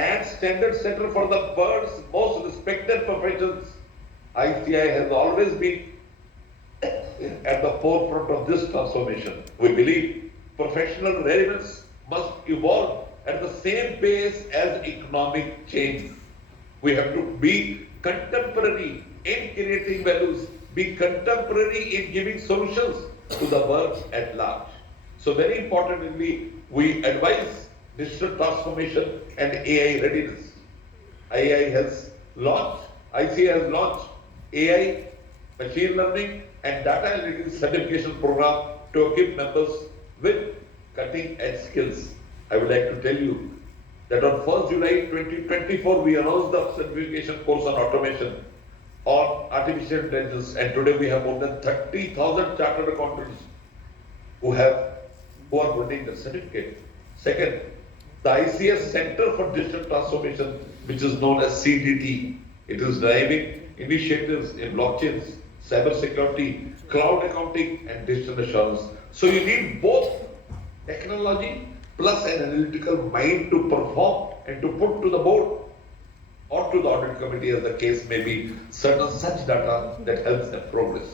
and standard setter for the world's most respected professions. ICAI has always been at the forefront of this transformation. We believe professional relevance must evolve at the same pace as economic change. We have to be contemporary in creating values, be contemporary in giving solutions to the world at large. So very importantly, we advise digital transformation and AI readiness. ICAI has launched AI, machine learning and data analytics certification program to equip members with cutting edge skills. I would like to tell you that on 1st July 2024, we announced the certification course on automation, on artificial intelligence, and today we have more than 30,000 chartered accountants who are holding the certificate. Second, the ICS Center for Digital Transformation, which is known as CDT, it is driving initiatives in blockchains, cybersecurity, cloud accounting, and digital assurance. So you need both technology plus an analytical mind to perform and to put to the board or to the audit committee, as the case may be, certain such data that helps them progress.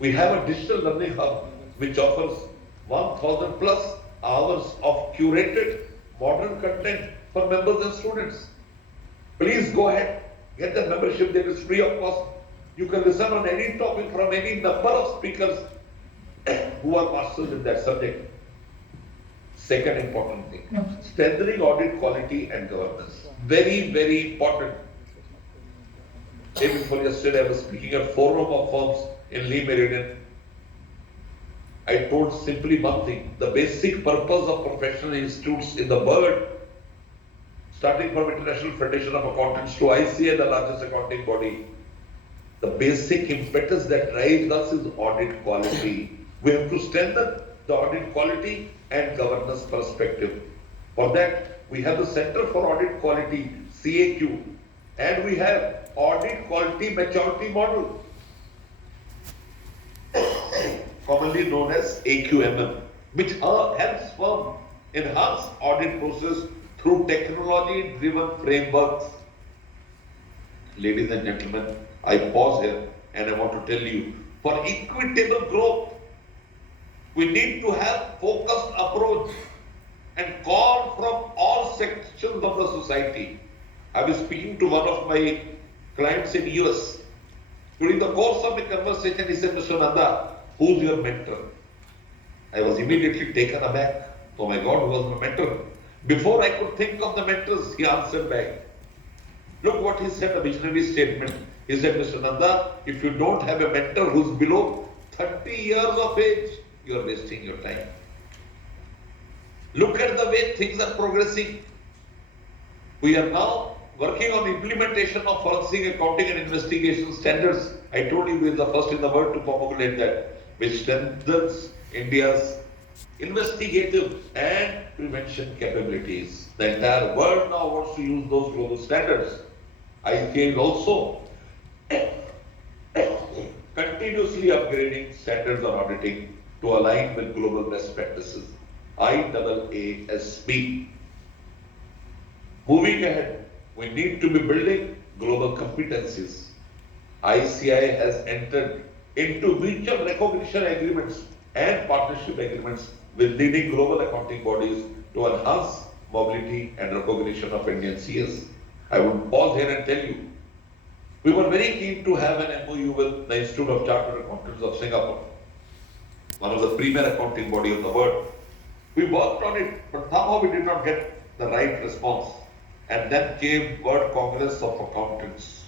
We have a digital learning hub which offers 1,000 plus hours of curated modern content for members and students. Please go ahead, get the membership, that is free of cost. You can listen on any topic from any number of speakers who are masters in that subject. Second important thing, strengthening audit quality and governance. Very, very important. Day before yesterday, I was speaking at forum of firms in Lee Meridian. I told simply one thing, the basic purpose of professional institutes in the world, starting from International Federation of Accountants to ICAI, the largest accounting body, the basic impetus that drives us is audit quality. We have to strengthen the audit quality and governance perspective. For that, we have the Center for Audit Quality, CAQ, and we have Audit Quality Maturity Model, commonly known as AQMM, which helps firms enhance audit process through technology-driven frameworks. Ladies and gentlemen, I pause here and I want to tell you, for equitable growth, we need to have focused approach and call from all sections of the society. I was speaking to one of my clients in US. During the course of the conversation, he said, Mr. Nanda, who's your mentor? I was immediately taken aback. Oh my God, who was my mentor? Before I could think of the mentors, he answered back. Look what he said, a visionary statement. He said, Mr. Nanda, if you don't have a mentor who's below 30 years of age, you're wasting your time. Look at the way things are progressing. We are now working on implementation of forensic accounting and investigation standards. I told you we are the first in the world to promulgate that, which strengthens India's investigative and prevention capabilities. The entire world now wants to use those global standards. ICAI is also continuously upgrading standards on auditing to align with global best practices. IAASB. Moving ahead, we need to be building global competencies. ICAI has entered into mutual recognition agreements and partnership agreements with leading global accounting bodies to enhance mobility and recognition of Indian CS. I would pause here and tell you, we were very keen to have an MOU with the Institute of Chartered Accountants of Singapore, one of the premier accounting body of the world. We worked on it, but somehow we did not get the right response. And then came World Congress of Accountants.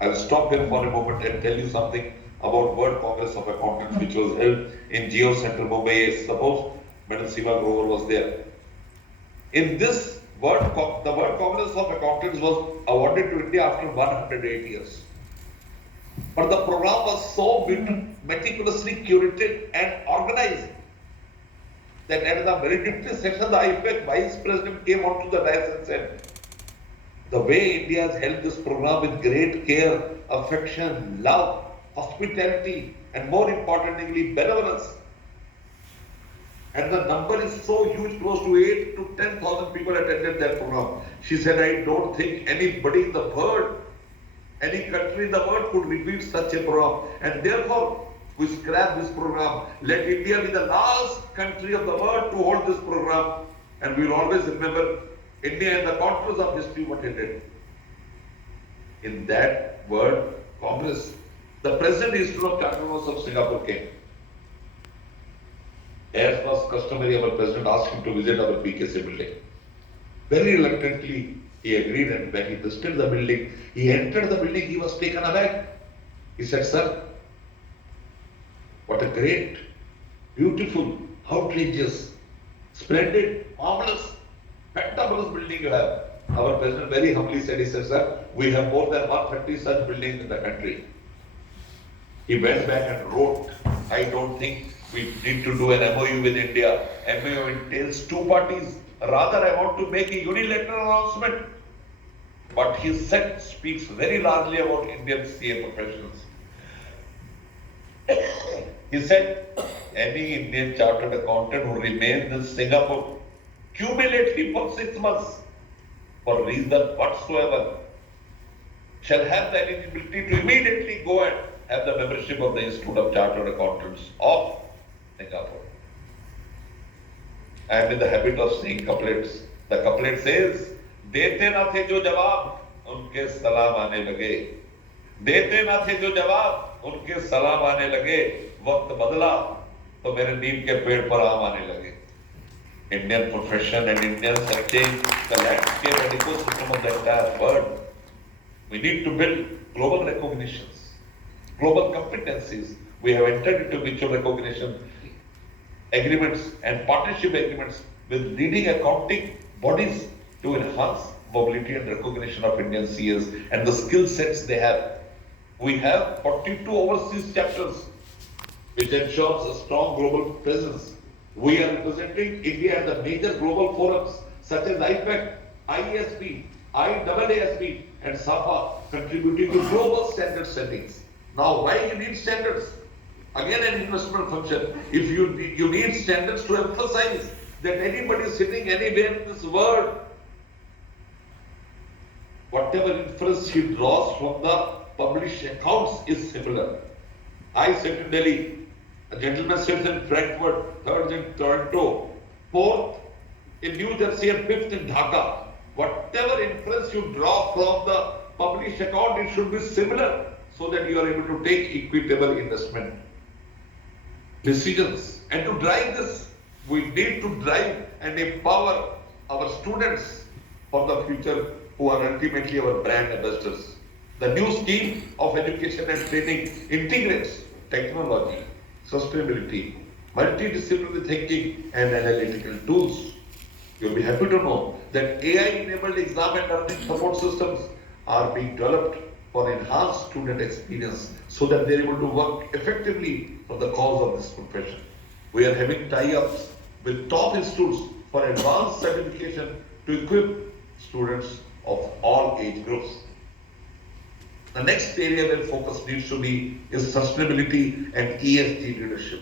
I'll stop here for a moment and tell you something about World Congress of Accountants, which was held in Geo Center, Mumbai. Suppose Madam Siva Grover was there. In this the World Congress of Accountants was awarded to India after 108 years. But the program was so meticulously curated and organized that at the valedictory session, the IPAC Vice President came onto the dais and said, the way India has held this program with great care, affection, love, hospitality, and more importantly, benevolence. And the number is so huge, close to 8 to 10,000 people attended that program. She said, I don't think anybody in the world, any country in the world could repeat such a program. And therefore, we scrap this program. Let India be the last country of the world to hold this program. And we will always remember India in the contours of history what it did. In that word, Congress, the President Institute of Charanjot of Singapore came. As was customary, our President asked him to visit our PKC building. Very reluctantly, he agreed, and when he visited the building, he entered the building, he was taken aback. He said, sir, what a great, beautiful, outrageous, splendid, marvelous, fantabulous building you have. Our President very humbly said, he said, sir, we have more than 130 such buildings in the country. He went back and wrote, I don't think we need to do an MOU with India. MOU entails two parties. Rather, I want to make a unilateral announcement. But his set speaks very largely about Indian CA professionals. He said, any Indian chartered accountant who remains in Singapore cumulatively for 6 months, for reason whatsoever, shall have the eligibility to immediately go and have the membership of the Institute of Chartered Accountants of Singapore. I am in the habit of saying couplets. The couplet says, देते ना थे जो जवाब उनके सलाम आने लगे, देते ना थे जो जवाब उनके सलाम आने लगे, वक्त बदला तो मेरे नीम के पेड़ पर आम आने लगे. Indian profession and Indians have changed the landscape and ecosystem of the entire world. We need to build global recognitions, global competencies. We have entered into mutual recognition agreements and partnership agreements with leading accounting bodies to enhance mobility and recognition of Indian CAs and the skill sets they have. We have 42 overseas chapters, which ensures a strong global presence. We are representing India at the major global forums such as IPAC, IESB, IAASB, and SAFA, contributing to global standard settings. Now, why you need standards? Again, an investment function. If you need standards to emphasize that anybody sitting anywhere in this world, whatever inference he draws from the published accounts is similar. I sit in Delhi, a gentleman sits in Frankfurt, third in Toronto, fourth in New Jersey, and fifth in Dhaka. Whatever inference you draw from the published account, it should be similar so that you are able to take equitable investment decisions. And to drive this, we need to drive and empower our students for the future who are ultimately our brand ambassadors. The new scheme of education and training integrates technology, sustainability, multidisciplinary thinking, and analytical tools. You'll be happy to know that AI-enabled exam and learning support systems are being developed for enhanced student experience so that they're able to work effectively for the cause of this profession. We are having tie-ups with top institutes for advanced certification to equip students of all age groups. The next area where focus needs to be is sustainability and ESG leadership.